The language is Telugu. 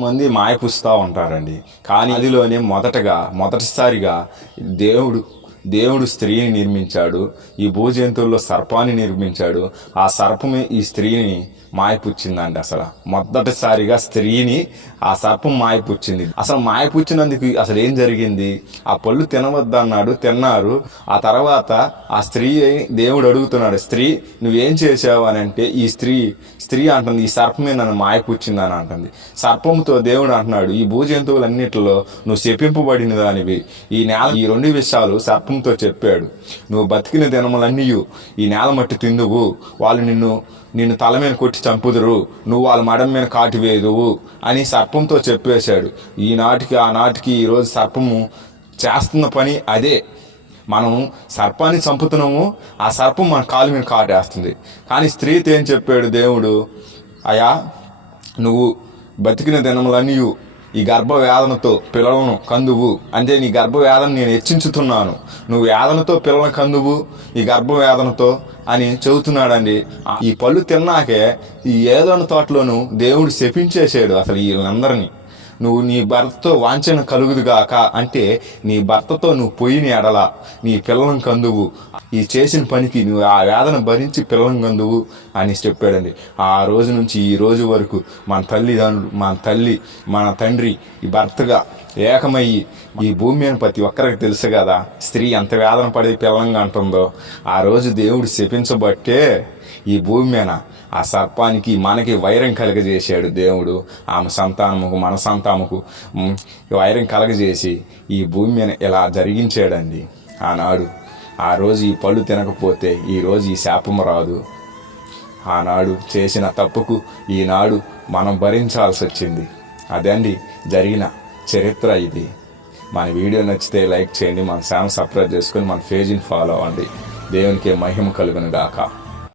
మంది మాయపుస్తూ ఉంటారండి. కానీ అదిలోనే మొదటిసారిగా దేవుడు దేవుడు స్త్రీని నిర్మించాడు. ఈ భూజంతువుల్లో సర్పాన్ని నిర్మించాడు. ఆ సర్పమే ఈ స్త్రీని మాయపుచ్చిందండి. అసలు మొదటిసారిగా స్త్రీని ఆ సర్పం మాయపుచ్చింది. అసలు మాయపుచ్చినందుకు అసలు ఏం జరిగింది? ఆ పళ్ళు తినవద్దన్నాడు, తిన్నారు. ఆ తర్వాత ఆ స్త్రీ దేవుడు అడుగుతున్నాడు, స్త్రీ నువ్వేం చేసావు అని అంటే ఈ స్త్రీ అంటుంది, ఈ సర్పమే నన్ను మాయపుచ్చిందని అంటుంది. సర్పంతో దేవుడు అంటున్నాడు, ఈ భూజంతువులన్నిటిలో నువ్వు శపింపబడిన దానివి. ఈ రెండు విషయాలు సర్పంతో చెప్పాడు. నువ్వు బతికిన దినములన్నీ ఈ నేల మట్టి తిందువు, వాళ్ళు నిన్ను తల మీద కొట్టి చంపుదురు, నువ్వు వాళ్ళ మడం మీద కాటు వేదువు అని సర్పంతో చెప్పేశాడు. ఆనాటికి ఈరోజు సర్పము చేస్తున్న పని అదే. మనం సర్పాన్ని చంపుతున్నాము, ఆ సర్పం మన కాలు మీద కాటేస్తుంది. కానీ స్త్రీతో ఏం చెప్పాడు దేవుడు? అయా, నువ్వు బతికిన దినములన్నీ ఈ గర్భవేదనతో పిల్లలను కందువు, అంటే నీ గర్భవేదన నేను హెచ్చించుతున్నాను, నువ్వు వేదనతో పిల్లలను కందువు ఈ గర్భవేదనతో అని చెబుతున్నాడండి. ఈ పళ్ళు తిన్నాకే ఈ ఏదోని తోటలోను దేవుడు శపించేశాడు అసలు వీళ్ళందరినీ. నువ్వు నీ భర్తతో వాంఛన కలుగుదుగాక అంటే నీ భర్తతో నువ్వు పోయిన ఎడల నీ పిల్లలను కందువు, ఈ చేసిన పనికి నువ్వు ఆ వేదన భరించి పిల్లలను కందువు అని చెప్పాడండి. ఆ రోజు నుంచి ఈ రోజు వరకు మన తల్లిదండ్రులు, మన తల్లి, మన తండ్రి ఈ భర్తగా ఏకమయ్యి ఈ భూమి మీద ప్రతి ఒక్కరికి తెలుసు కదా స్త్రీ ఎంత వేదన పడి పిల్లంగా అంటుందో. ఆ రోజు దేవుడు శపించబట్టే ఈ భూమి మీద ఆ సర్పానికి మనకి వైరం కలగజేశాడు దేవుడు. ఆమె సంతానముకు మన సంతానముకు వైరం కలగజేసి ఈ భూమి మీద ఇలా జరిగించాడండి ఆనాడు. ఆ రోజు ఈ పళ్ళు తినకపోతే ఈరోజు ఈ శాపం రాదు. ఆనాడు చేసిన తప్పుకు ఈనాడు మనం భరించాల్సి వచ్చింది. అదండి జరిగిన చరిత్ర ఇది. మన వీడియో నచ్చితే లైక్ చేయండి, మన ఛానల్ సబ్స్క్రైబ్ చేసుకొని మన పేజీని ఫాలో అవ్వండి. దేవునికి మహిమ కలుగును గాక.